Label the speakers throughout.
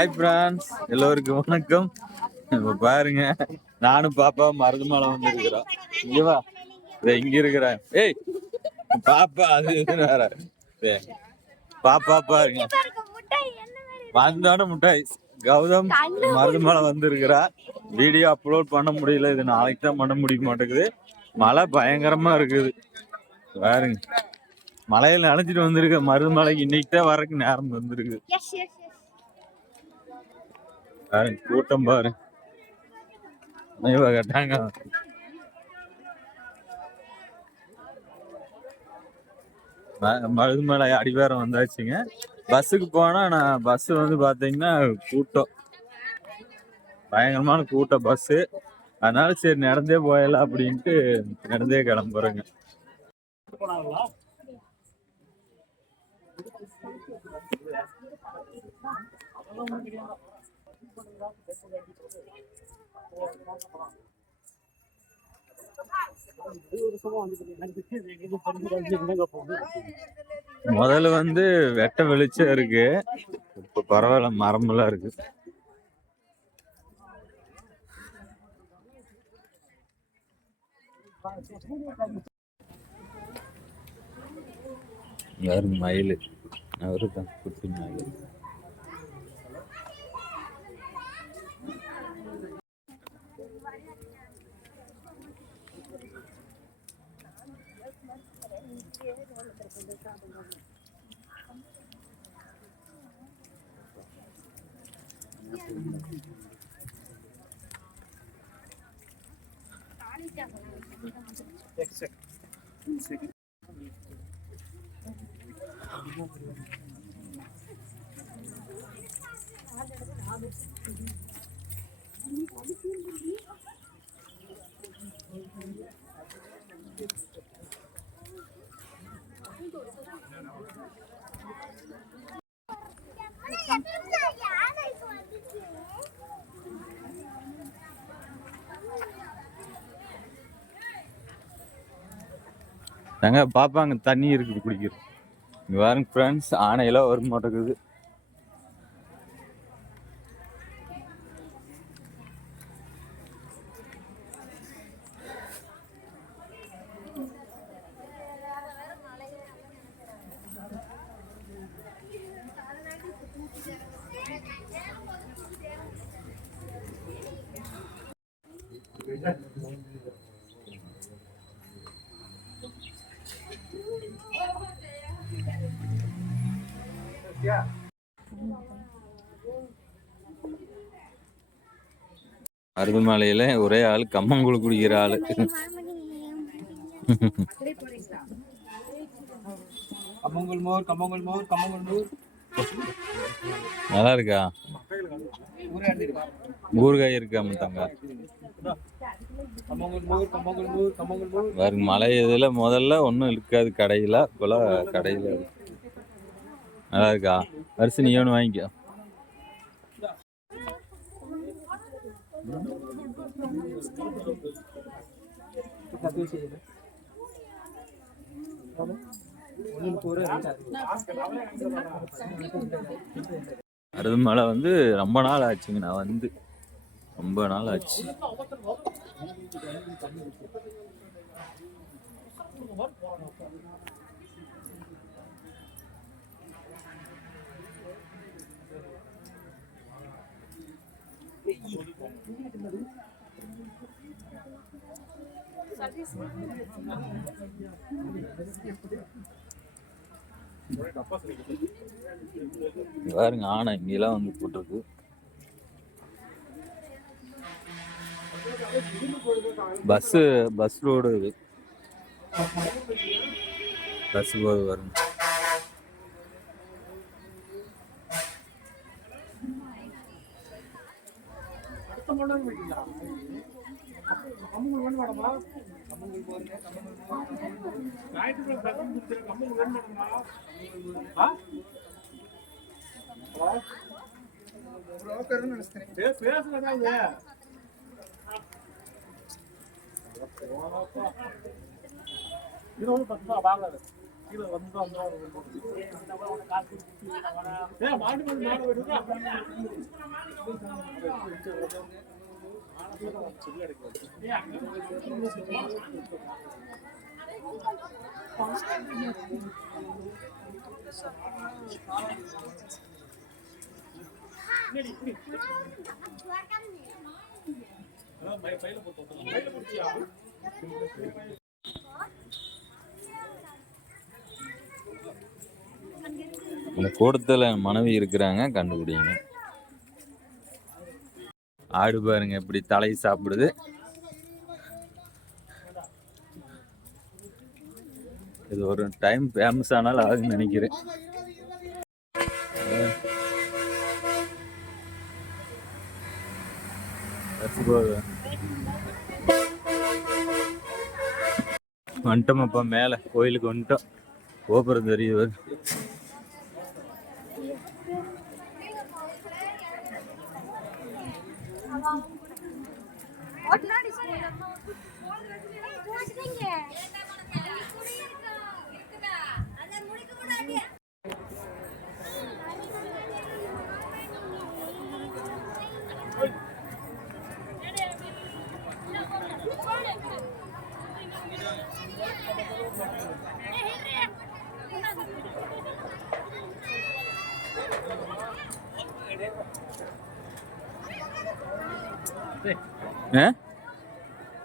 Speaker 1: Hi France எல்லோருக்கும் வணக்கம். இப்போ பாருங்க. நானும் பாப்பா மருதுமலை வந்து இருக்கிறோம் இங்க இதை இங்க இருக்கிறேன். ஏய் பாப்பா அது இதுன்னு வேற. பாப்பா பாருங்க. வந்தோட முட்டாய். கௌதம் மருதுமலை வந்திருக்கிறா. வீடியோ அப்லோட் பண்ண முடியல. இது நாளைக்கு தான் பண்ண முடிய மாட்டேங்குது. மழை பயங்கரமா இருக்குது. பாருங்க. மலையில அழைச்சிட்டு வந்திருக்க. மருதுமலைக்கு இன்னைக்கு தான் வரக்கு நேரம் வந்திருக்கு. பாரு கூட்டம் பாரு. கேட்டாங்க கட்டாங்க ம- மருதுமலை அடிவாரம் வந்தாச்சுங்க. பஸ்ஸுக்கு போனா நான் பஸ் வந்து பாத்தீங்கன்னா கூட்டம். பயங்கரமான கூட்டம் பஸ்ஸு. அதனால சரி நடந்தே போயிடலாம் அப்படின்ட்டு நடந்தே கிளம்புறேங்க. முதல்ல வந்து வெட்ட வெளிச்சம் இருக்கு. இப்ப பரவாயில்ல மரமெல்லாம் இருக்கு. யாரு மயில்? அவரு தான் குட்டி மயில். एक सेकंड Thank you. நாங்க பார்ப்பாங்க தண்ணி இருக்குது குடிக்கிறது இங்கே வாருங்க ஃப்ரெண்ட்ஸ் ஆனையெல்லாம் வர மாட்டேங்குது. அருதுமலையில ஒரே ஆள் கம்மங்கூழ் குடிக்கிற ஆளு.
Speaker 2: கம்மங்குள் மோர் கம்மங்குள் மோர் கம்மங்குள் மோர்.
Speaker 1: நல்லா இருக்கா? ஊறுகாய் இருக்காம தாங்க
Speaker 2: கம்மங்குள் மோர் கம்மங்குள் மோர் கம்மங்குள் மோர்.
Speaker 1: பாருங்க மலை இதுல முதல்ல ஒன்றும் இருக்காது கடையில இப்போலாம் கடையில இருக்கு. நல்லா இருக்கா அரிசி நீ ஒன்று வாங்கிக்கோ.
Speaker 2: கத்தி
Speaker 1: அருதுமலை வந்து ரொம்ப நாள் ஆச்சுங்க நான் வந்து. ரொம்ப நாள் ஆச்சு. பாருங்க ஆனா இங்கெல்லாம் வந்து போட்டிருக்கு. பஸ்ஸு பஸ் ரோடு இது. பஸ் போது வரும்
Speaker 2: இது இருபது பத்து ரூபா வாங்காது கீழே வந்து மாட்டு மாடு
Speaker 1: கூடத்துல மனைவி இருக்கிறாங்க கண்டுபிடிங்க. ஆடு பாருங்க எப்படி தலை சாப்பிடுது. இது ஒரு டைம் ஃபேமஸ் ஆனாலும் ஆகுன்னு நினைக்கிறேன். Let's go. வந்துட்டோமப்பா மேலே கோயிலுக்கு வந்துட்டோம். கோபுரம் What? Not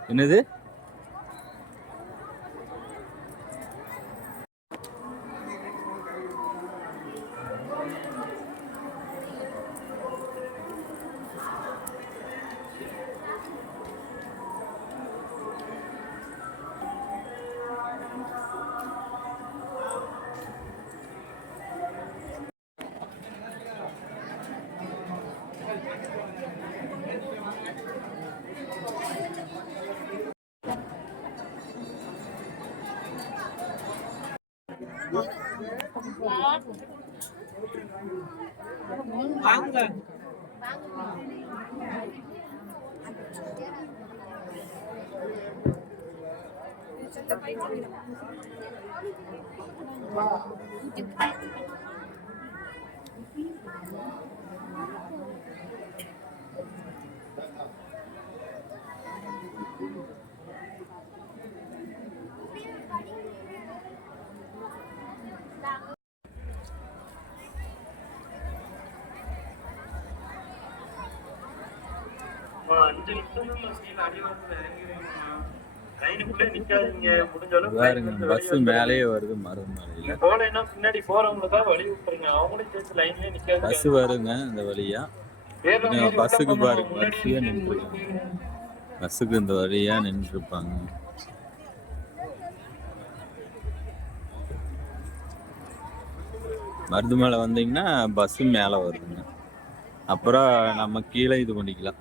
Speaker 1: என்னது?
Speaker 2: வாங்க. நிமிஷம் தான்
Speaker 1: பஸ் மேலேயே வருது மருதமலையில
Speaker 2: நீங்க போலைன்னா பின்னாடி போறவங்க தான் வழி விட்டுருங்க. அவங்களும் சேர்த்து லைன்லயே நிக்காதீங்க.
Speaker 1: பஸ் வருங்க இந்த வழியா. பஸ்ஸுக்கு பாருங்க, வரிசையா பஸ்ஸுக்கு இந்த வழியா நின்று இருப்பாங்க மருதுமலை வந்தீங்கன்னா பஸ் மேலே வருதுங்க. அப்புறம் நம்ம கீழே இது பண்ணிக்கலாம்.